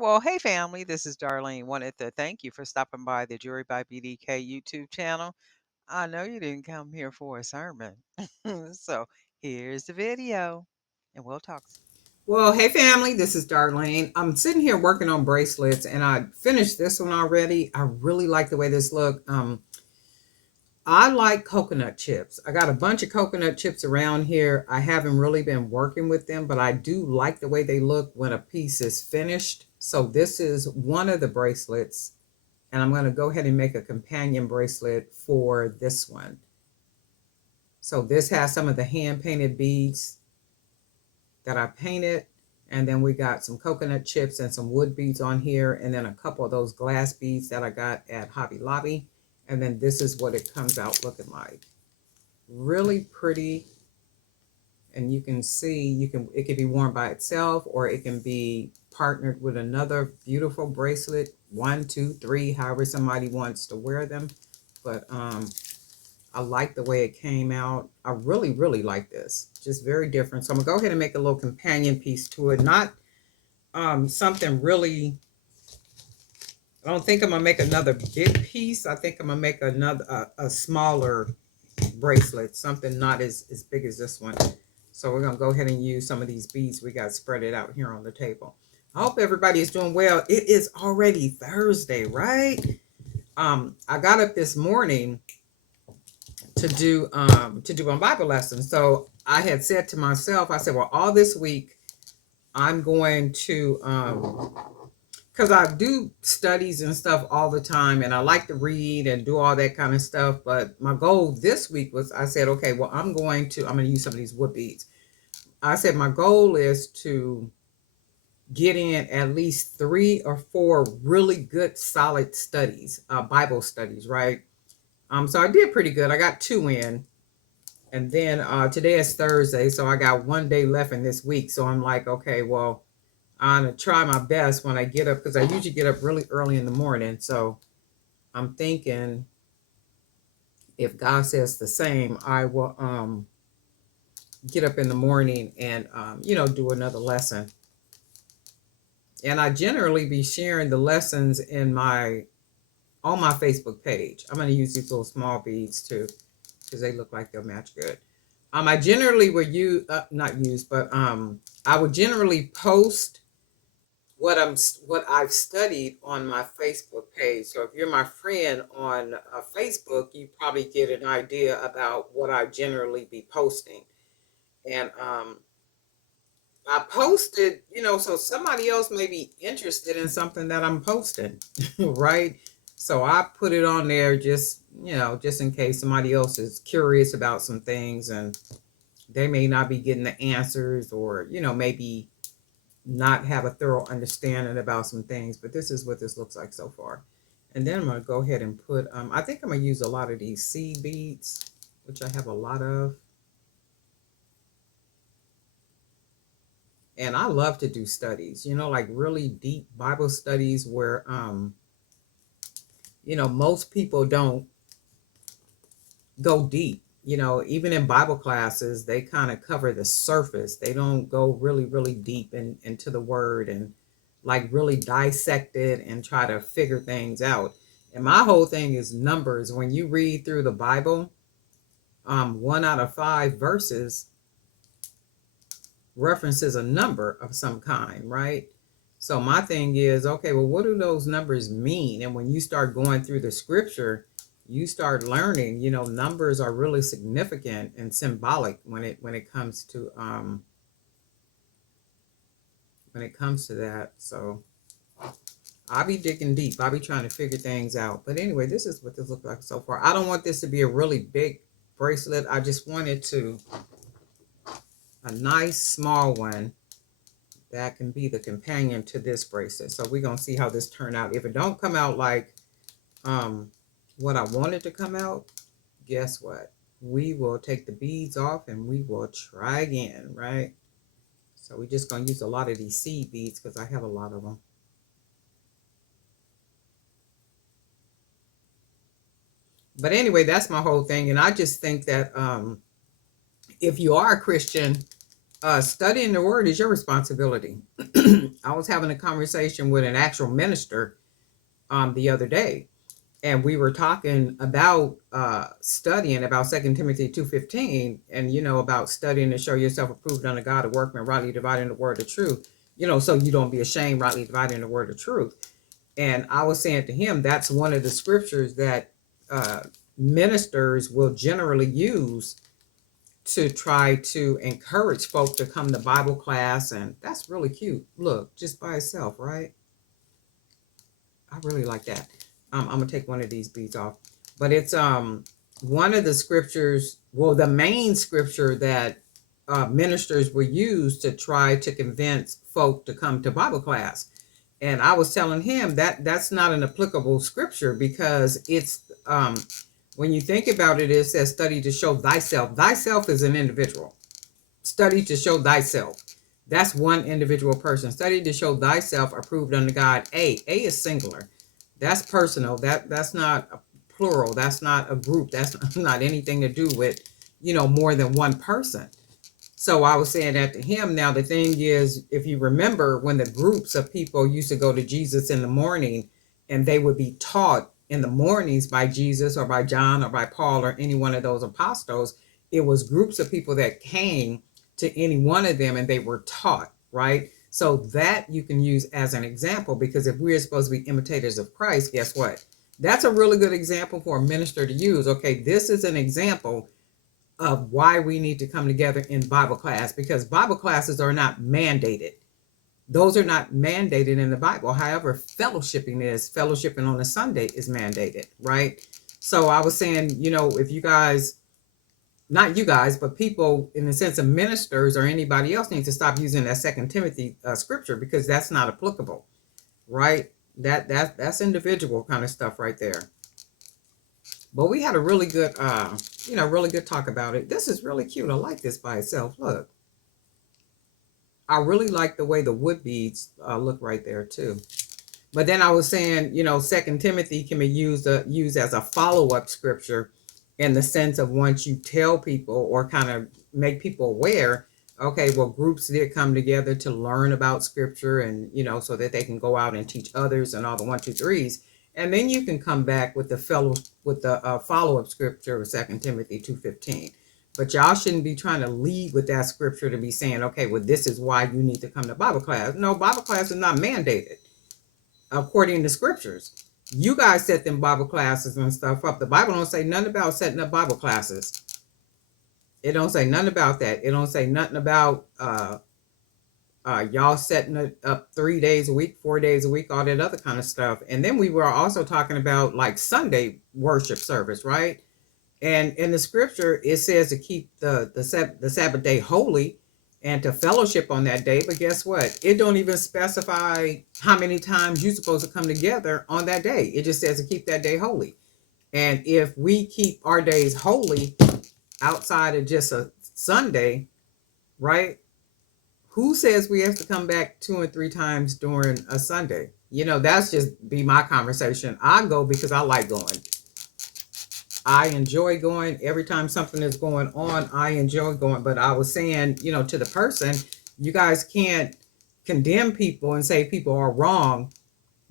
Well, hey family, this is Darlene. Wanted to thank you for stopping by the Jury by BDK YouTube channel. I know you didn't come here for a sermon. So here's the video, and we'll talk. Well, hey family, this is Darlene. I'm sitting here working on bracelets and I finished this one already. I really like the way this look. I like coconut chips. I got a bunch of coconut chips around here. I haven't really been working with them, but I do like the way they look when a piece is finished. So this is one of the bracelets, and I'm going to go ahead and make a companion bracelet for this one. So this has some of the hand painted beads that I painted. And then we got some coconut chips and some wood beads on here. And then a couple of those glass beads that I got at Hobby Lobby. And then this is what it comes out looking like. Really pretty. And you can see, it can be worn by itself or it can be partnered with another beautiful bracelet. 1, 2, 3, however somebody wants to wear them. But I like the way it came out. I really, really like this. Just very different. So I'm gonna go ahead and make a little companion piece to it. Not something really. I don't think I'm gonna make another big piece. I think I'm gonna make another a smaller bracelet, something not as big as this one. So we're gonna go ahead and use some of these beads we got spread it out here on the table. I hope everybody is doing well. It is already Thursday, right? I got up this morning to do my Bible lesson. So I had said to myself, I said, well, all this week I'm going to because I do studies and stuff all the time and I like to read and do all that kind of stuff. But my goal this week was I said, okay, well, I'm going to use some of these wood beads. I said my goal is to get in at least 3 or 4 really good solid studies, Bible studies, right? So I did pretty good. I got 2 in. And then today is Thursday, so I got 1 day left in this week. So I'm like, okay, well, I'm gonna try my best when I get up because I usually get up really early in the morning. So I'm thinking if God says the same, I will get up in the morning and do another lesson. And I generally be sharing the lessons on my Facebook page. I'm gonna use these little small beads too because they look like they'll match good. I generally would use not use, but I would generally post what I've studied on my Facebook page. So if you're my friend on Facebook, you probably get an idea about what I generally be posting. And I posted, so somebody else may be interested in something that I'm posting, right? So I put it on there just in case somebody else is curious about some things and they may not be getting the answers or, maybe not have a thorough understanding about some things. But this is what this looks like so far. And then I'm going to go ahead and put, I think I'm going to use a lot of these seed beads, which I have a lot of. And I love to do studies, like really deep Bible studies where, most people don't go deep. Even in Bible classes, they kind of cover the surface. They don't go really, really deep into the word and like really dissect it and try to figure things out. And my whole thing is numbers. When you read through the Bible, 1 out of 5 verses references a number of some kind, right? So my thing is, okay, well, what do those numbers mean? And when you start going through the scripture, you start learning, numbers are really significant and symbolic when it comes to that. So I'll be digging deep. I'll be trying to figure things out. But anyway, this is what this looks like so far. I don't want this to be a really big bracelet. I just wanted a nice small one that can be the companion to this bracelet. So we're going to see how this turn out. If it don't come out like what I wanted to come out, guess what? We will take the beads off and we will try again, right? So we're just going to use a lot of these seed beads because I have a lot of them. But anyway, that's my whole thing. And I just think that if you are a Christian, Studying the word is your responsibility. I was having a conversation with an actual minister the other day, and we were talking about studying about Second Timothy 2:15, and about studying to show yourself approved unto God, a workman rightly dividing the word of truth, so you don't be ashamed, rightly dividing the word of truth. And I was saying to him, that's one of the scriptures that uh, ministers will generally use to try to encourage folk to come to Bible class. And that's really cute. Look, just by itself, right? I really like that. I'm gonna take one of these beads off, but it's one of the scriptures. Well, the main scripture that ministers will use to try to convince folk to come to Bible class. And I was telling him that that's not an applicable scripture, because it's when you think about it, it says study to show thyself. Thyself is an individual. Study to show thyself. That's one individual person. Study to show thyself approved unto God. A is singular. That's personal. That's not a plural. That's not a group. That's not anything to do with, more than one person. So I was saying that to him. Now, the thing is, if you remember when the groups of people used to go to Jesus in the morning, and they would be taught in the mornings by Jesus or by John or by Paul or any one of those apostles, it was groups of people that came to any one of them and they were taught, right? So that you can use as an example, because if we're supposed to be imitators of Christ, guess what? That's a really good example for a minister to use. Okay, this is an example of why we need to come together in Bible class, because Bible classes are not mandated. Those are not mandated in the Bible. However, fellowshipping on a Sunday is mandated, right? So I was saying, if you guys, not you guys, but people in the sense of ministers or anybody else, need to stop using that Second Timothy scripture, because that's not applicable, right? That's individual kind of stuff right there. But we had a really good, really good talk about it. This is really cute. I like this by itself. Look, I really like the way the wood beads look right there too. But then I was saying, Second Timothy can be used as a follow-up scripture, in the sense of once you tell people or kind of make people aware, okay, well, groups did come together to learn about scripture, and so that they can go out and teach others and all the 1, 2, 3s. And then you can come back with the follow-up scripture of 2 Timothy 2:15. But y'all shouldn't be trying to lead with that scripture to be saying, okay, well, this is why you need to come to Bible class. No, Bible class is not mandated according to scriptures. You guys set them Bible classes and stuff up. The Bible don't say nothing about setting up Bible classes. It don't say nothing about that. It don't say nothing about y'all setting it up 3 days a week, 4 days a week, all that other kind of stuff. And then we were also talking about like Sunday worship service, right? And in the scripture, it says to keep the Sabbath day holy and to fellowship on that day. But guess what? It don't even specify how many times you're supposed to come together on that day. It just says to keep that day holy. And if we keep our days holy outside of just a Sunday, right? Who says we have to come back 2 and 3 times during a Sunday? That's just be my conversation. I go because I like going. I enjoy going. Every time something is going on, I enjoy going. But I was saying, to the person, you guys can't condemn people and say people are wrong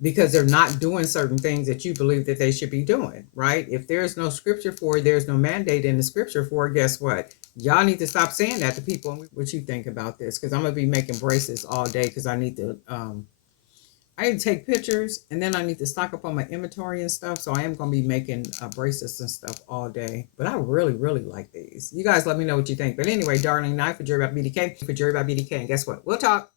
because they're not doing certain things that you believe that they should be doing, right? If there's no scripture for it, there's no mandate in the scripture for it, guess what? Y'all need to stop saying that to people. What you think about this? Because I'm going to be making bracelets all day, because I need to take pictures, and then I need to stock up on my inventory and stuff. So I am going to be making bracelets and stuff all day. But I really, really like these. You guys let me know what you think. But anyway, darling, night for Jerry by BDK. And guess what? We'll talk.